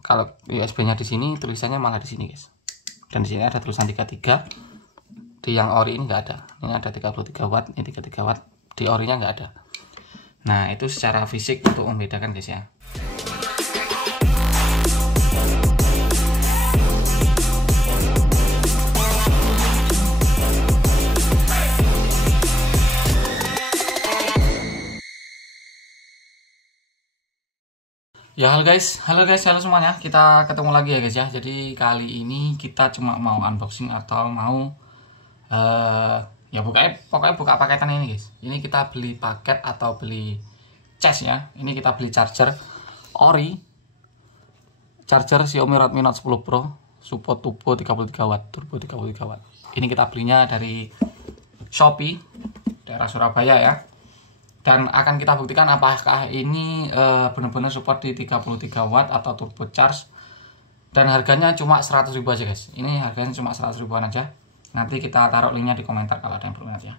Kalau USB-nya di sini, tulisannya malah di sini, guys. Dan di sini ada tulisan 33. Di yang ori ini nggak ada. Ini ada 33 watt, ini 33 watt. Di orinya nggak ada. Nah, itu secara fisik untuk membedakan, guys ya. Ya halo guys, halo semuanya. Kita ketemu lagi ya guys ya. Jadi kali ini kita cuma mau unboxing atau mau ya pokoknya buka paketan ini guys. Ini kita beli paket atau beli cas ya. Ini kita beli charger ori, charger Xiaomi Redmi Note 10 Pro, support turbo 33 watt, turbo 33 watt. Ini kita belinya dari Shopee daerah Surabaya ya. Dan akan kita buktikan apakah ini benar-benar support di 33 watt atau turbo charge. Dan harganya cuma 100.000 aja guys. Ini harganya cuma 100.000-an aja. Nanti kita taruh linknya di komentar kalau ada yang berminat ya.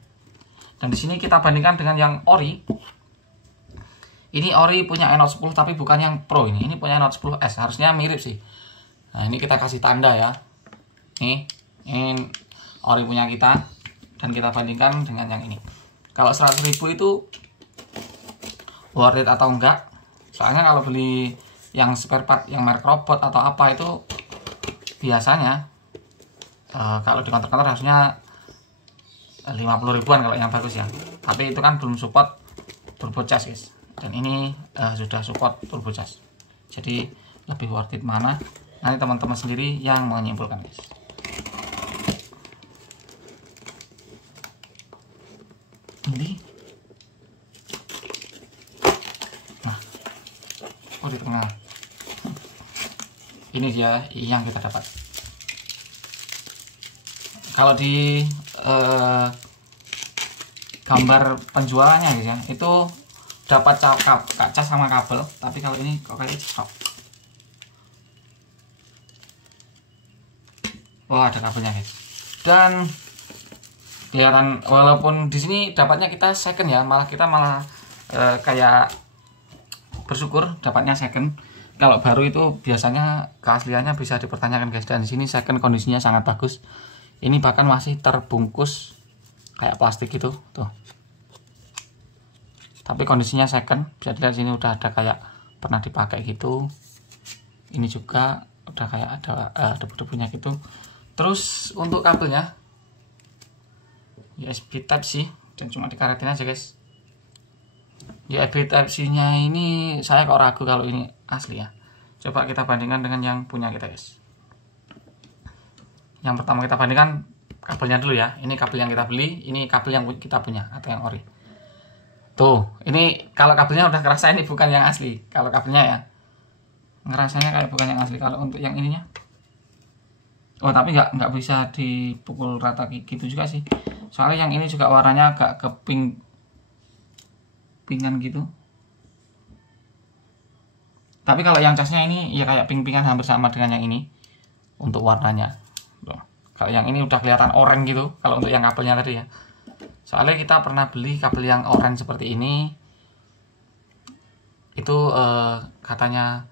Dan di sini kita bandingkan dengan yang ori. Ini ori punya Note 10 tapi bukan yang Pro ini. Ini punya Note 10s. Harusnya mirip sih. Nah ini kita kasih tanda ya. Ini ori punya kita. Dan kita bandingkan dengan yang ini. Kalau 100.000 itu worth it atau enggak? Soalnya kalau beli yang spare part yang merek robot atau apa itu biasanya kalau di kantor-kantor harusnya 50.000-an kalau yang bagus ya. Tapi itu kan belum support turbo charge guys. Dan ini sudah support turbo charge. Jadi lebih worth it mana? Nanti teman-teman sendiri yang menyimpulkan guys. Ini di tengah. Ini dia yang kita dapat. Kalau di gambar penjualannya guys ya, itu dapat kaca sama kabel, tapi kalau ini kok kayak stok. Oh, ada kabelnya guys. Dan kelihatan walaupun di sini dapatnya kita second ya, kita malah kayak bersyukur dapatnya second. Kalau baru itu biasanya keasliannya bisa dipertanyakan guys. Dan di sini second kondisinya sangat bagus. Ini bahkan masih terbungkus kayak plastik gitu tuh. Tapi kondisinya second. Bisa dilihat sini udah ada kayak pernah dipakai gitu. Ini juga udah kayak ada debu-debunya gitu. Terus untuk kabelnya USB Type-C dan cuma dikaretin aja guys. USB Type-C nya ini saya kok ragu kalau ini asli ya. Coba kita bandingkan dengan yang punya kita guys. Yang pertama kita bandingkan kabelnya dulu ya. Ini kabel yang kita beli, ini kabel yang kita punya atau yang ori. Tuh, ini kalau kabelnya udah kerasa ini bukan yang asli. Kalau kabelnya ya ngerasanya kayak bukan yang asli. Kalau untuk yang ininya, oh tapi nggak bisa dipukul rata gitu juga sih. Soalnya yang ini juga warnanya agak ke pingan gitu. Tapi kalau yang casnya ini ya kayak pink-pingan hampir sama dengan yang ini untuk warnanya. Kalau yang ini udah kelihatan oranye gitu kalau untuk yang kabelnya tadi ya. Soalnya kita pernah beli kabel yang oranye seperti ini. Itu katanya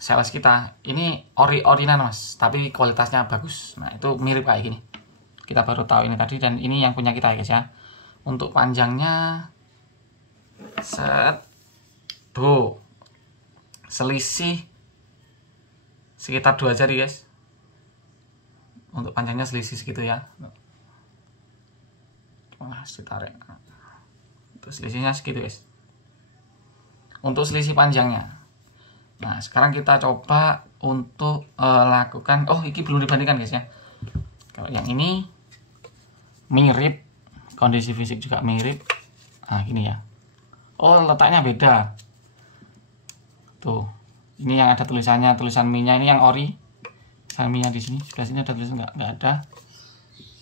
sales kita, ini orinan mas, tapi kualitasnya bagus. Nah itu mirip kayak gini. Kita baru tahu ini tadi dan ini yang punya kita ya guys ya. Untuk panjangnya tuh selisih sekitar 2 jari guys. Untuk panjangnya selisih segitu ya. Ditarik. Terus selisihnya segitu guys. Untuk selisih panjangnya. Nah sekarang kita coba untuk lakukan. Oh ini belum dibandingkan guys ya. Kalau yang ini mirip, kondisi fisik juga mirip. Nah gini ya. Oh letaknya beda. Tuh, ini yang ada tulisannya, tulisan Mi-nya ini yang ori. Tulisan Mi-nya di sini, sebelah sini ada tulisan nggak ada.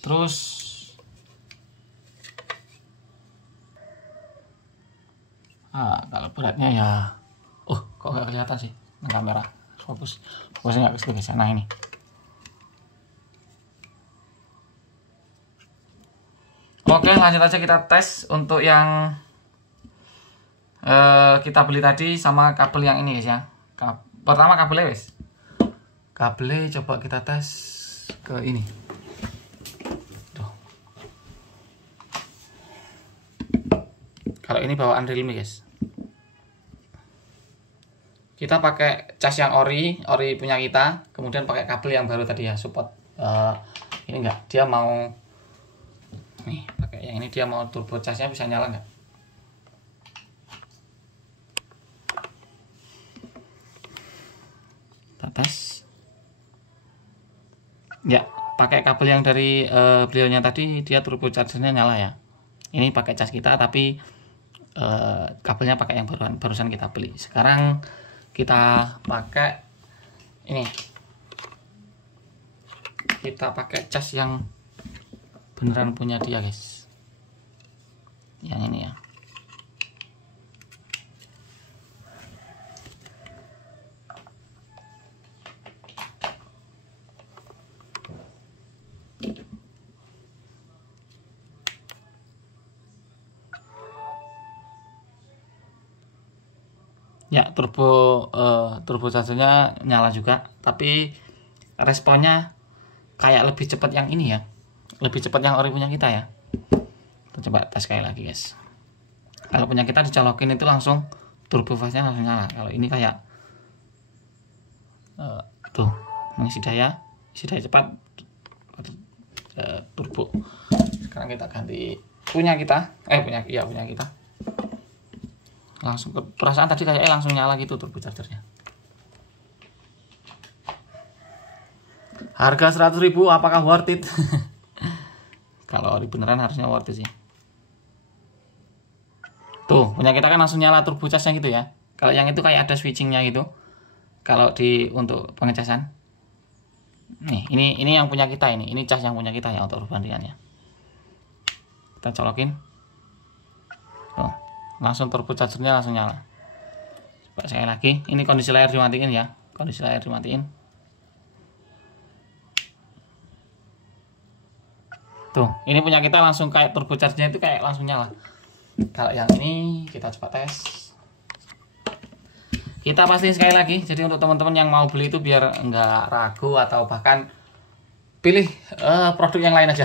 Terus kalau beratnya ya, kok nggak kelihatan sih? Nah, kamera fokusnya nggak ke situ guys. Nah ini. Oke, lanjut aja kita tes untuk yang kita beli tadi sama kabel yang ini guys ya. pertama kabelnya wes. Kabelnya coba kita tes ke ini. Tuh. Kalau ini bawaan Realme guys. Kita pakai cas yang ori punya kita, kemudian pakai kabel yang baru tadi ya, support. Ini enggak, dia mau nih pakai yang ini, dia mau turbo casnya bisa nyala enggak? Tes. Ya, pakai kabel yang dari beliaunya tadi, dia turbo chargernya nyala ya. Ini pakai cas kita, tapi kabelnya pakai yang barusan kita beli. Sekarang kita pakai ini. Kita pakai cas yang beneran punya dia, guys. Yang ini ya. Ya, turbo chargernya nyala juga, tapi responnya kayak lebih cepat yang ini ya, lebih cepat yang ori punya kita ya. Kita coba tes sekali lagi guys. Kalau punya kita dicolokin itu langsung turbo fast-nya langsung nyala. Kalau ini kayak tuh mengisi daya cepat, turbo. Sekarang kita ganti punya kita, punya kita. Langsung perasaan tadi kayaknya langsung nyala gitu turbo chargernya. Harga 100.000 apakah worth it? Kalau ori beneran harusnya worth it sih. Tuh punya kita kan langsung nyala turbo casnya gitu ya. Kalau yang itu kayak ada switchingnya gitu. Kalau untuk pengecasan. Nih ini yang punya kita ini cas yang punya kita ya untuk perbandingannya. Kita colokin. Tuh. Langsung turbo chargernya langsung nyala. Coba sekali lagi, ini kondisi layar dimatiin ya, kondisi layar dimatiin. Tuh, ini punya kita langsung kayak turbo chargernya itu kayak langsung nyala. Kalau yang ini kita coba tes. Kita pastiin sekali lagi, jadi untuk teman-teman yang mau beli itu biar nggak ragu atau bahkan pilih produk yang lain aja.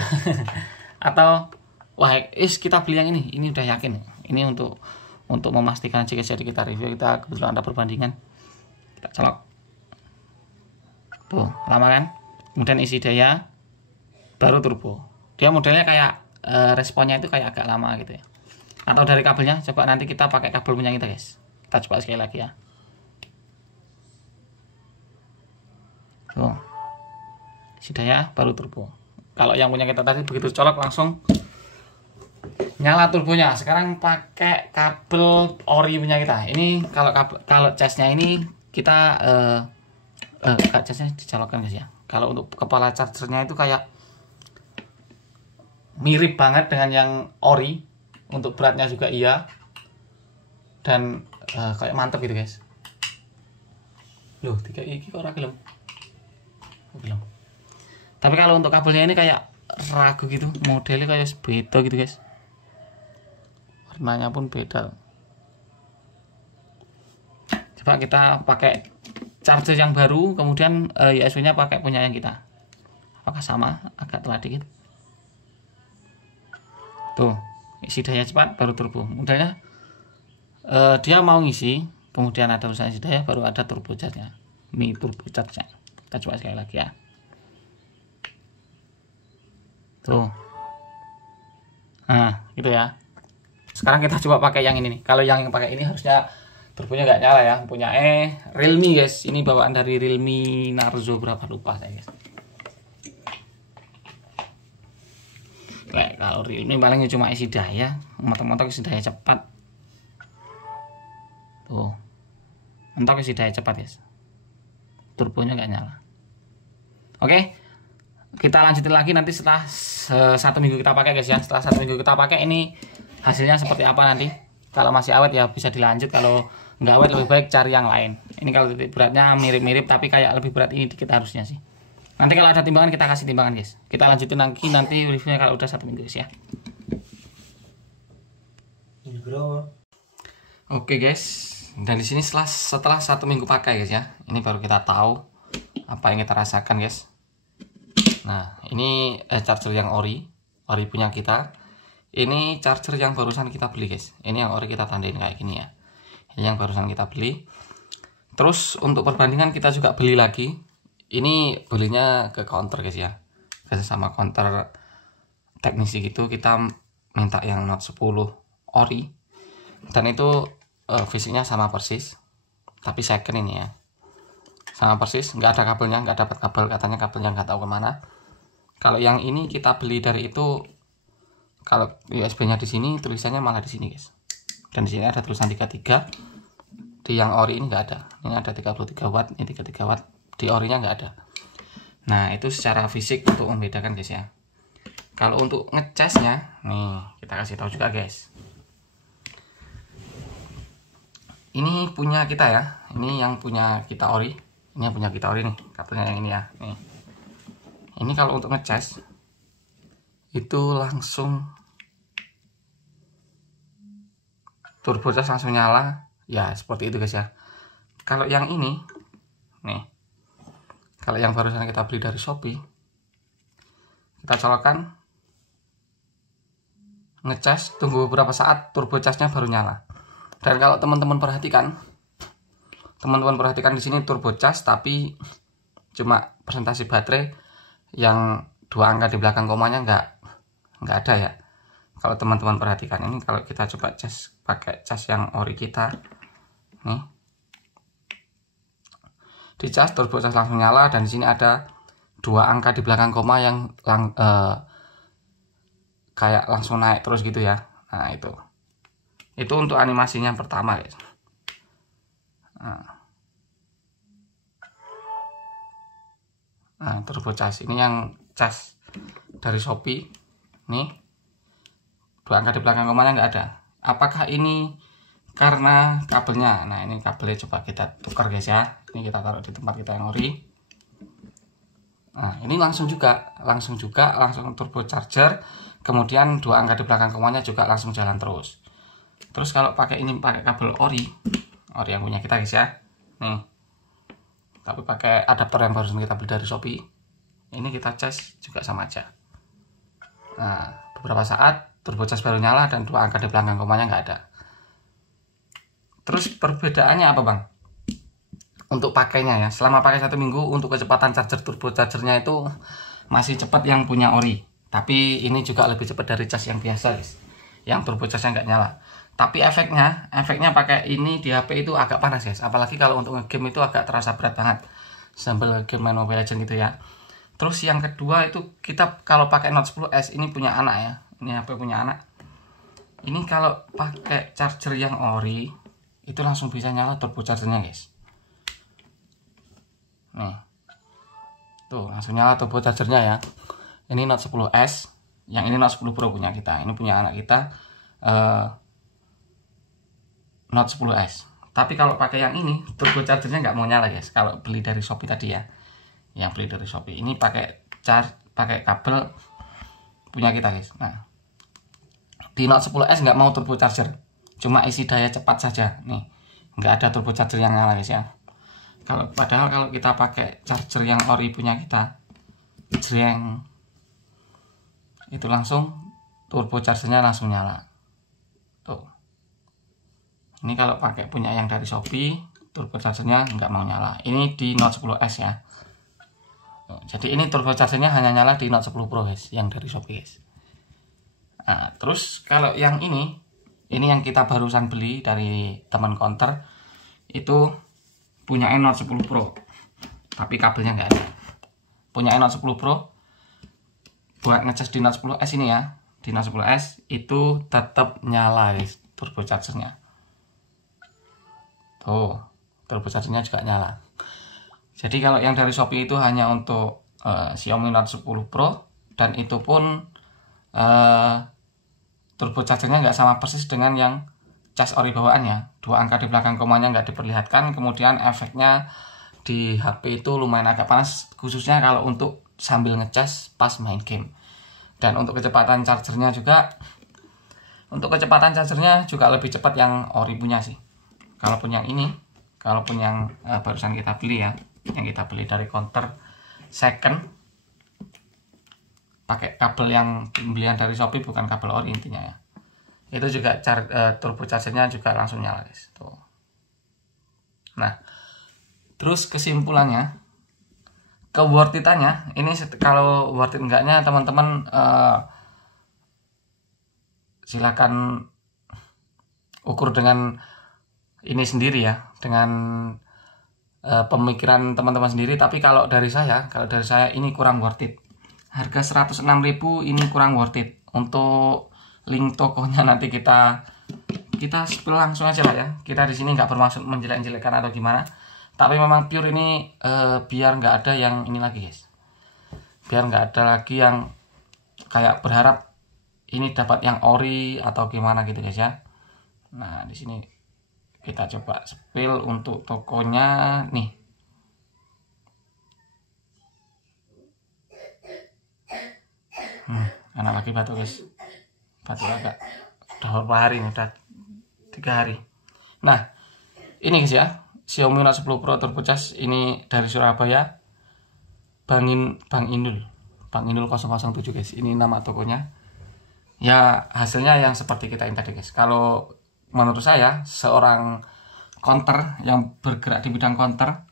Atau wah, kita beli yang ini udah yakin. Ini untuk memastikan jika jadi kita review, kita kebetulan ada perbandingan. Kita colok. Tuh, lama kan? Kemudian isi daya, baru turbo. Dia modelnya kayak responnya itu kayak agak lama gitu ya. Atau dari kabelnya, coba nanti kita pakai kabel punya kita guys. Kita coba sekali lagi ya. Tuh, isi daya, baru turbo. Kalau yang punya kita tadi begitu colok langsung nyala turbonya. Sekarang pakai kabel ori punya kita. Ini kalau casnya ini kita casnya dicolokkan guys ya. Kalau untuk kepala chargernya itu kayak mirip banget dengan yang ori. Untuk beratnya juga iya. Dan kayak mantep gitu guys. Loh, 3 iki kok ora gelem. Belum. Tapi kalau untuk kabelnya ini kayak ragu gitu, modelnya kayak beda gitu guys. Warnanya pun beda. Coba kita pakai charger yang baru, kemudian USB-nya pakai punya yang kita. Apakah sama? Agak telat dikit. Tuh, isi daya cepat baru turbo. Modelnya dia mau ngisi, kemudian ada tulisan isi daya, baru ada turbo charge-nya. Ini turbo charge-nya. Kita coba sekali lagi ya. Tuh. Nah, gitu ya. Sekarang kita coba pakai yang ini nih. Kalau yang pakai ini harusnya turbonya nggak nyala ya. Punya Realme guys. Ini bawaan dari Realme Narzo berapa lupa saya guys. Kayak kalau Realme paling cuma isi daya, mentok-mentok isi daya cepat. Tuh. Mentok isi daya cepat guys. Turbonya nggak nyala. Oke. Kita lanjutin lagi nanti setelah 1 minggu kita pakai guys ya. Setelah 1 minggu kita pakai ini hasilnya seperti apa nanti. Kalau masih awet ya bisa dilanjut, kalau nggak awet lebih baik cari yang lain. Ini kalau titik beratnya mirip-mirip tapi kayak lebih berat ini dikit harusnya sih. Nanti kalau ada timbangan kita kasih timbangan guys. Kita lanjutin lagi nanti reviewnya kalau udah 1 minggu guys ya. Oke guys, Dan di sini setelah 1 minggu pakai guys ya, ini baru kita tahu apa yang kita rasakan guys. Nah ini charger yang ori punya kita. Ini charger yang barusan kita beli guys. Ini yang ori kita tandain kayak gini ya. Ini yang barusan kita beli. Terus untuk perbandingan kita juga beli lagi. Ini belinya ke counter guys ya, sama counter teknisi gitu. Kita minta yang Note 10 ori. Dan itu fisiknya sama persis, tapi second ini ya, sama persis, nggak ada kabelnya, nggak dapat kabel, katanya kabelnya nggak tahu kemana. Kalau yang ini kita beli dari itu, kalau USB-nya di sini, tulisannya malah di sini guys. Dan di sini ada tulisan 33. Di yang ori ini nggak ada. Ini ada 33 watt, ini 33 watt. Di orinya nggak ada. Nah itu secara fisik untuk membedakan guys ya. Kalau untuk ngecasnya, nih kita kasih tahu juga guys. Ini punya kita ya, ini yang punya kita ori, ini yang punya kita ori nih, kabelnya yang ini ya, nih. Ini kalau untuk ngecas itu langsung turbo charge langsung nyala, ya seperti itu guys ya. Kalau yang ini, nih, kalau yang barusan kita beli dari Shopee, kita colokkan, ngecas, tunggu beberapa saat, turbo charge-nya baru nyala. Dan kalau teman-teman perhatikan di sini turbo charge, tapi cuma presentasi baterai yang 2 angka di belakang komanya nggak ada ya. Kalau teman-teman perhatikan ini, kalau kita coba cas pakai cas yang ori kita, nih, di cas turbo charge langsung nyala, dan di sini ada 2 angka di belakang koma yang kayak langsung naik terus gitu ya. Nah itu untuk animasinya yang pertama guys. Nah turbo charge ini yang cas dari Shopee, nih 2 angka di belakang komanya nggak ada. Apakah ini karena kabelnya? Nah ini kabelnya coba kita tukar guys ya. Ini kita taruh di tempat kita yang ori. Nah ini langsung turbo charger, kemudian 2 angka di belakang komanya juga langsung jalan terus. Terus kalau pakai kabel ori yang punya kita guys ya, nih, tapi pakai adapter yang barusan kita beli dari Shopee, ini kita cas juga sama aja. Nah beberapa saat turbo charge baru nyala dan 2 angka di belakang komanya nggak ada. Terus perbedaannya apa bang? Untuk pakainya ya, selama pakai 1 minggu, untuk kecepatan charger turbo chargernya itu masih cepat yang punya ori, tapi ini juga lebih cepat dari cas yang biasa guys, yang turbo charge-nya nggak nyala. Tapi efeknya pakai ini di HP itu agak panas guys, apalagi kalau untuk ngegame itu agak terasa berat banget sambil game main Mobile Legends gitu ya. Terus yang kedua itu, kita kalau pakai Note 10S, ini punya anak ya, ini HP punya anak, ini kalau pakai charger yang ori itu langsung bisa nyala turbo chargernya guys. Nih tuh langsung nyala turbo chargernya ya. Ini Note 10S, yang ini Note 10 Pro punya kita, ini punya anak kita, Note 10S. Tapi kalau pakai yang ini turbo chargernya nggak mau nyala guys. Kalau beli dari Shopee tadi ya, yang beli dari Shopee ini pakai kabel punya kita guys. Nah di Note 10S nggak mau turbo charger, cuma isi daya cepat saja. Nih nggak ada turbo charger yang nyala guys ya. Padahal kalau kita pakai charger yang ori punya kita, jreng, itu langsung turbo chargernya langsung nyala. Tuh. Ini kalau pakai punya yang dari Shopee, turbo chargernya nggak mau nyala. Ini di Note 10S ya. Jadi ini turbo chargernya hanya nyala di Note 10 Pro guys, yang dari Shopee guys. Nah, terus kalau yang ini yang kita barusan beli dari teman counter, itu punya Note 10 Pro, tapi kabelnya nggak ada. Punya Note 10 Pro, buat ngecas di Note 10S ini ya, di Note 10S itu tetap nyala guys turbo chargernya. Tuh, turbo chargernya juga nyala. Jadi kalau yang dari Shopee itu hanya untuk Xiaomi Note 10 Pro, dan itu pun turbo chargernya nggak sama persis dengan yang cas ori bawaannya. 2 angka di belakang komanya nggak diperlihatkan, kemudian efeknya di HP itu lumayan agak panas, khususnya kalau untuk sambil ngecas pas main game. Dan untuk kecepatan chargernya juga lebih cepat yang ori punya sih. Kalaupun yang ini, kalaupun yang barusan kita beli ya, yang kita beli dari counter second, pakai kabel yang pembelian dari Shopee, bukan kabel ori intinya ya. Itu juga turbo chargernya juga langsung nyala guys. Tuh. Nah, terus kesimpulannya, ke worth it-nya ini, kalau worth it enggaknya teman-teman silakan ukur dengan ini sendiri ya, dengan pemikiran teman-teman sendiri. Tapi kalau dari saya ini kurang worth it. Harga 106.000 ini kurang worth it. Untuk link tokonya nanti kita spill langsung aja lah ya. Kita di sini nggak bermaksud menjelek-jelekkan atau gimana, tapi memang pure ini biar nggak ada yang ini lagi guys, biar nggak ada lagi yang kayak berharap ini dapat yang ori atau gimana gitu guys ya. Nah di sini kita coba spill untuk tokonya nih. Anak lagi batu guys, batu agak udah beberapa hari nih, udah 3 hari. Nah ini guys ya, Xiaomi Note 10 Pro Turbo Charge ini dari Surabaya, Bang Inul 007 guys, ini nama tokonya ya. Hasilnya yang seperti kita ini tadi guys. Kalau menurut saya, seorang counter yang bergerak di bidang counter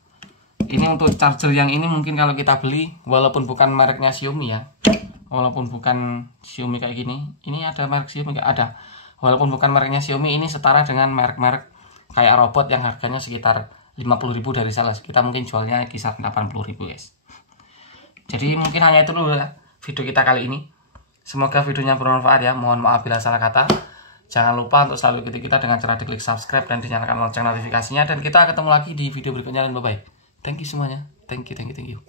ini, untuk charger yang ini mungkin kalau kita beli, walaupun bukan mereknya Xiaomi ya, walaupun bukan Xiaomi kayak gini, ini ada merek Xiaomi nggak ada, walaupun bukan mereknya Xiaomi, ini setara dengan merek-merek kayak robot yang harganya sekitar 50.000 dari sales. Kita mungkin jualnya kisar 80.000 guys. Jadi mungkin hanya itu dulu ya video kita kali ini. Semoga videonya bermanfaat ya. Mohon maaf bila salah kata. Jangan lupa untuk selalu ikuti kita dengan cara diklik subscribe dan dinyalakan lonceng notifikasinya. Dan kita ketemu lagi di video berikutnya, dan bye bye. Thank you semuanya. Thank you.